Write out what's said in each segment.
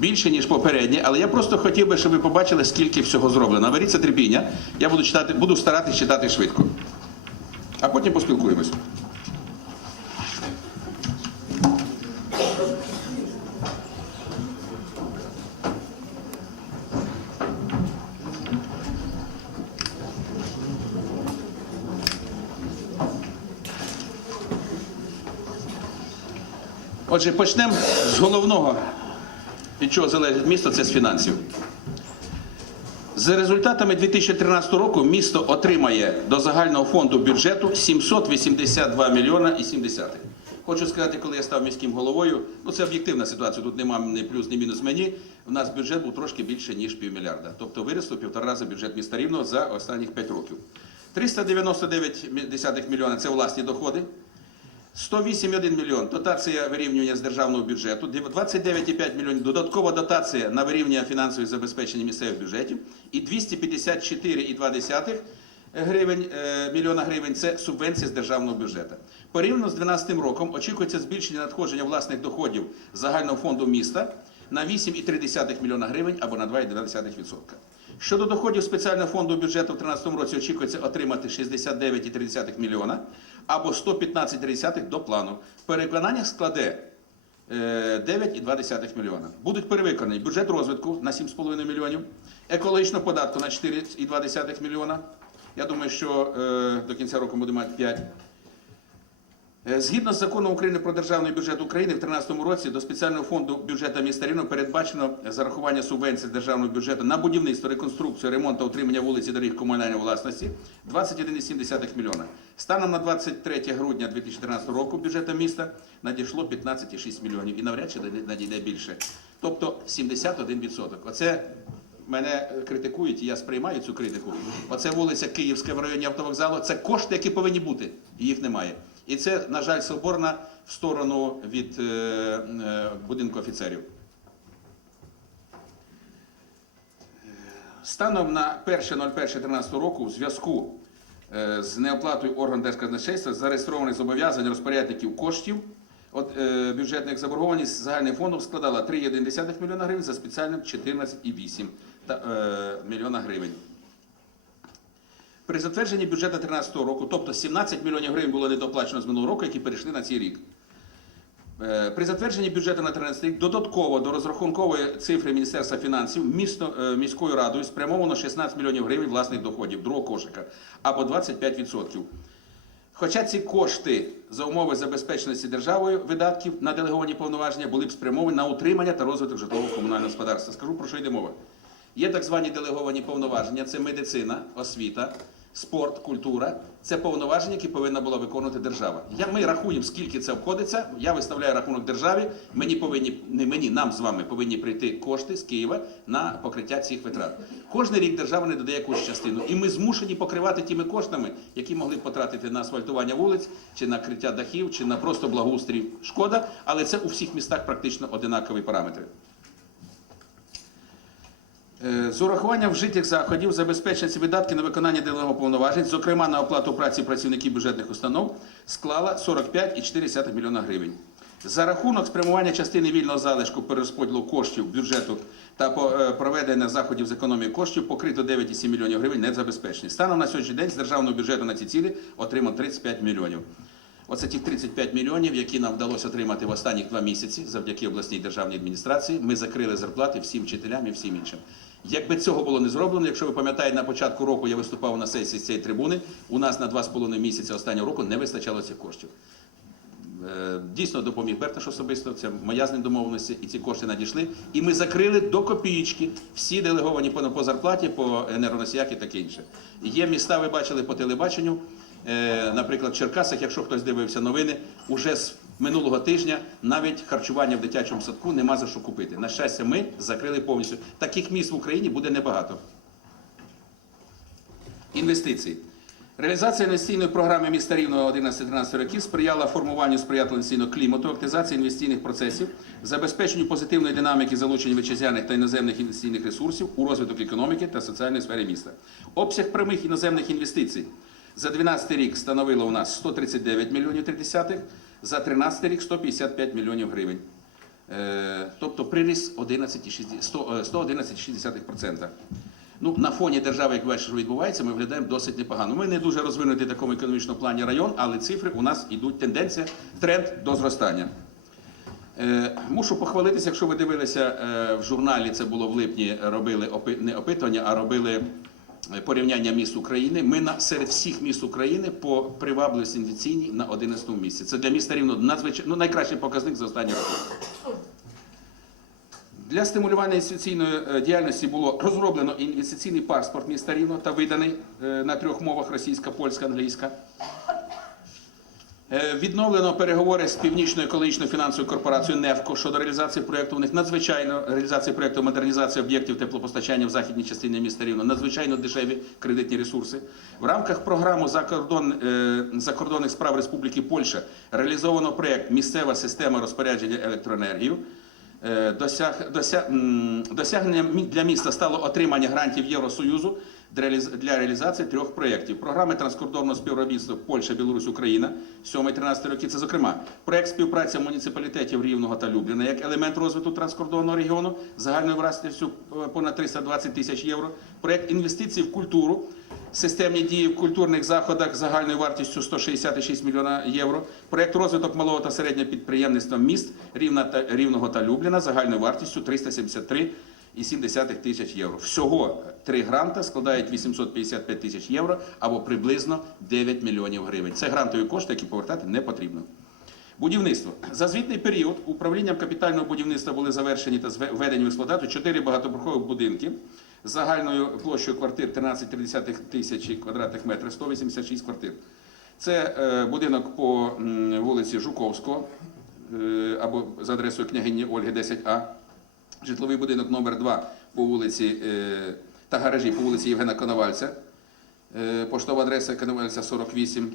Більше, ніж попереднє, але я просто хотів би, щоб ви побачили, скільки всього зроблено. Наберіться терпіння. Я буду читати, буду старатись читати швидко. А потім поспілкуємось. Отже, почнемо з головного, від чого залежить місто, це з фінансів. За результатами 2013 року місто отримає до загального фонду бюджету 782 мільйона і 7 десятих. Хочу сказати, коли я став міським головою, ну це об'єктивна ситуація, тут немає ні плюс, ні мінус мені. У нас бюджет був трошки більше, ніж півмільярда. Тобто виріс у півтора рази бюджет міста Рівного за останніх 5 років. 399 мільйона – це власні доходи. 108,1 мільйон дотація вирівнювання з державного бюджету, 29,5 мільйонів додаткова дотація на вирівнювання фінансового забезпечення місцевих бюджетів і 254,2 гривень, е, мільйона гривень це субвенції з державного бюджету. Порівняно з 2012 роком очікується збільшення надходження власних доходів загального фонду міста на 8,3 мільйона гривень або на 2,2%. Щодо доходів спеціального фонду бюджету в 2013 році очікується отримати 69,3 мільйона або 115,3 до плану. Переконання складе е, 9,2 мільйона. Будуть перевиконані бюджет розвитку на 7,5 мільйонів, екологічного податку на 4,2 мільйона. Я думаю, що е, до кінця року буде мати 5. Е, Згідно з законом України про державний бюджет України в 2013 році до спеціального фонду бюджету міста Рівного передбачено зарахування субвенцій державного бюджету на будівництво, реконструкцію, ремонт та утримання вулиць і доріг комунальної власності 21,7 мільйона. Станом на 23 грудня 2013 року бюджету міста надійшло 15,6 мільйонів і навряд чи надійде більше. Тобто 71%. Оце мене критикують, і я сприймаю цю критику. Оце вулиця Київська в районі автовокзалу. Це кошти, які повинні бути, і їх немає. І це, на жаль, соборна в сторону від е, е, будинку офіцерів. Станом на 1.01.13 року в зв'язку е, з неоплатою орган Держказначейства зареєстрованих зобов'язань розпорядників коштів от, е, бюджетних заборгованість загальним фондом складала 3,1 мільйона гривень, за спеціальним 14,8 та, е, мільйона гривень. При затвердженні бюджету 2013 року, тобто 17 мільйонів гривень було недоплачено з минулого року, які перейшли на цей рік. Е, При затвердженні бюджету на 2013 рік додатково до розрахункової цифри Міністерства фінансів місто, е, міською радою спрямовано 16 мільйонів гривень власних доходів другого кошика або 25%. Хоча ці кошти за умови забезпеченості державою видатків на делеговані повноваження були б спрямовані на утримання та розвиток житлового комунального господарства. Скажу про що йде мова. Є так звані делеговані повноваження: це медицина, освіта, спорт, культура. Це повноваження, які повинна була виконувати держава. Я, ми рахуємо, скільки це обходиться. Я виставляю рахунок державі. Мені повинні не мені, нам з вами повинні прийти кошти з Києва на покриття цих витрат. Кожний рік держава не додає якусь частину, і ми змушені покривати тими коштами, які могли б потратити на асфальтування вулиць, чи на криття дахів, чи на просто благоустрій. Шкода, але це у всіх містах практично одинакові параметри. Е, З урахуванням вжитих заходів забезпечення видатки на виконання делегованого повноважень, зокрема на оплату праці працівників бюджетних установ, склала 45,4 мільйона гривень. За рахунок спрямування частини вільного залишку перерозподілу коштів бюджету та е, проведення заходів з економії коштів покрито 9,7 мільйонів гривень незабезпечені. Станом на сьогоднішній день з державного бюджету на ці цілі отримано 35 мільйонів. Оце ті 35 мільйонів, які нам вдалося отримати в останні два місяці завдяки обласній державній адміністрації. Ми закрили зарплати всім вчителям і всім іншим. Якби цього було не зроблено, якщо ви пам'ятаєте, на початку року я виступав на сесії з цієї трибуни, у нас на 2,5 місяці останнього року не вистачало цих коштів. Е, Дійсно допоміг Берташ особисто, це моя з ним домовленості, і ці кошти надійшли. І ми закрили до копієчки всі делеговані по, по зарплаті, по енергоносіях і таке інше. Є міста, ви бачили по телебаченню, е, наприклад, в Черкасах, якщо хтось дивився новини, уже з минулого тижня навіть харчування в дитячому садку нема за що купити. На щастя, ми закрили повністю. Таких міст в Україні буде небагато. Інвестиції. Реалізація інвестиційної програми міста Рівного 11-13 років сприяла формуванню сприятливого інвестиційного клімату, активізації інвестиційних процесів, забезпеченню позитивної динаміки залучення вітчизняних та іноземних інвестиційних ресурсів у розвиток економіки та соціальної сфери міста. Обсяг прямих іноземних інвестицій за 12 рік становило у нас 139 мільйонів 30, за 13 рік 155 мільйонів гривень. Е, Тобто приріст 11,6 100, е, 111,6%. Ну, на фоні держави, як бачите, що відбувається, ми виглядаємо досить непогано. Ми не дуже розвинутий в такому економічному плані район, але цифри у нас йдуть тенденція, тренд до зростання. Е, Мушу похвалитися, якщо ви дивилися в журналі, це було в липні, робили не опитування, а робили порівняння міст України. Ми на серед всіх міст України по привабливості інвестиційній на 11 місці. Це для міста рівно надзвичайно ну, найкращий показник за останні роки. Для стимулювання інвестиційної е, діяльності було розроблено інвестиційний паспорт міста Рівно та виданий е, на трьох мовах російська, польська, англійська. Е, Відновлено переговори з північною екологічною фінансовою корпорацією НЕФКО щодо реалізації проєкту. У них надзвичайно реалізація проєкту модернізації об'єктів теплопостачання в західній частині міста Рівно. Надзвичайно дешеві кредитні ресурси. В рамках програми закордон, е, закордонних справ Республіки Польща реалізовано проєкт Місцева система розпорядження електроенергією. Е, Досяг, дося, м, досягненням для міста стало отримання грантів Євросоюзу для реалізації трьох проєктів. Програми транскордонного співробітництва Польща, Білорусь, Україна 7-13 роки. Це, зокрема, проєкт співпраці муніципалітетів Рівного та Любліна як елемент розвитку транскордонного регіону загальною власністю е, понад 320 тисяч євро. Проєкт інвестицій в культуру. Системні дії в культурних заходах загальною вартістю 166 мільйона євро. Проєкт розвиток малого та середнього підприємництва міст Рівна та Рівного та Любліна загальною вартістю 373,7 тисяч євро. Всього три гранта складають 855 тисяч євро або приблизно 9 мільйонів гривень. Це грантові кошти, які повертати не потрібно. Будівництво. За звітний період управлінням капітального будівництва були завершені та введені в експлуатацію 4 багатоповерхових будинки з загальною площею квартир 13,3 тисячі квадратних метрів, 186 квартир. Це е, будинок по вулиці Жуковського е, або за адресою княгині Ольги 10А. Житловий будинок номер 2 по вулиці е, та гаражі по вулиці Євгена Коновальця. Е, Поштова адреса Коновальця 48.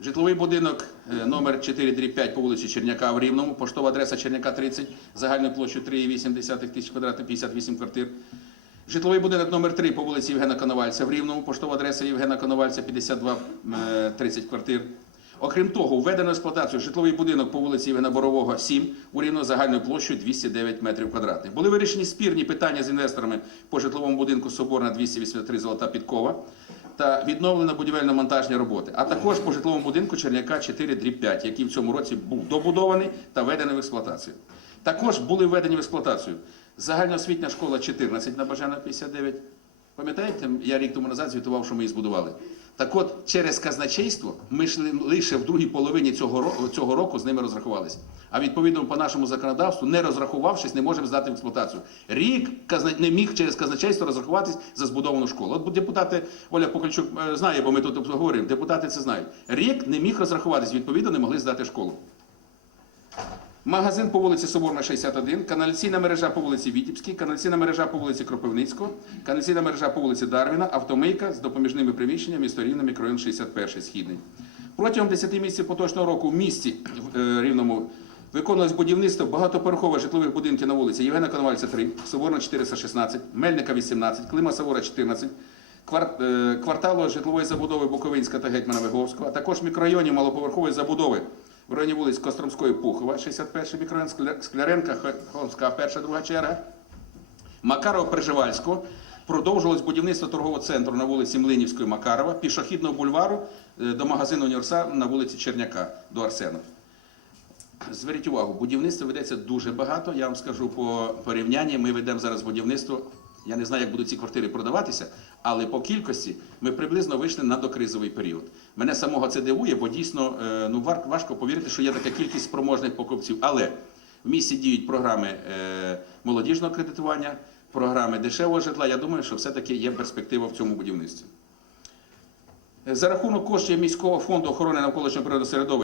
Житловий будинок е, номер 4 5 по вулиці Черняка в Рівному, поштова адреса Черняка 30, загальною площею 3,8 тисяч квадратів, 58 квартир. Житловий будинок номер 3 по вулиці Євгена Коновальця в Рівному, поштова адреса Євгена Коновальця 52 е, 30 квартир. Окрім того, введено в експлуатацію житловий будинок по вулиці Євгена Борового 7 у Рівно загальною площею 209 метрів квадратних. Були вирішені спірні питання з інвесторами по житловому будинку Соборна 283 Золота Підкова та відновлено будівельно-монтажні роботи, а також по житловому будинку Черняка 4 дріб 5, який в цьому році був добудований та введений в експлуатацію. Також були введені в експлуатацію загальноосвітня школа 14 на Бажана 59. Пам'ятаєте, я рік тому назад звітував, що ми її збудували. Так от, через казначейство ми ж лише в другій половині цього року, цього року з ними розрахувалися. А відповідно по нашому законодавству, не розрахувавшись, не можемо здати в експлуатацію. Рік не міг через казначейство розрахуватись за збудовану школу. От депутати Оля Покальчук е, знає, бо ми тут говоримо, депутати це знають. Рік не міг розрахуватись, відповідно, не могли здати школу. Магазин по вулиці Соборна, 61, каналізаційна мережа по вулиці Вітібській, каналізаційна мережа по вулиці Кропивницького, каналізаційна мережа по вулиці Дарвіна, автомийка з допоміжними приміщеннями Рівне, мікрорайон 61 Східний. Протягом 10 місяців поточного року в місті в е, Рівному виконувалось будівництво багатоповерхових житлових будинків на вулиці Євгена Коновальця 3, Соборна 416, Мельника 18, Клима Савора 14, е, кварталу житлової забудови Буковинська та Гетьмана Виговського, а також мікрорайонів малоповерхової забудови в районі вулиць Костромської Пухова, 61 мікрорайон, Скля- Скляренка, Холмська, перша, друга черга. Макарова Приживальського продовжувалось будівництво торгового центру на вулиці Млинівської Макарова, пішохідного бульвару е, до магазину Універсал на вулиці Черняка до Арсена. Зверніть увагу, будівництво ведеться дуже багато. Я вам скажу по порівнянні. Ми ведемо зараз будівництво. Я не знаю, як будуть ці квартири продаватися, але по кількості ми приблизно вийшли на докризовий період. Мене самого це дивує, бо дійсно е, ну, важко повірити, що є така кількість спроможних покупців. Але в місті діють програми е, молодіжного кредитування, програми дешевого житла. Я думаю, що все-таки є перспектива в цьому будівництві. За рахунок коштів міського фонду охорони навколишнього природного середовища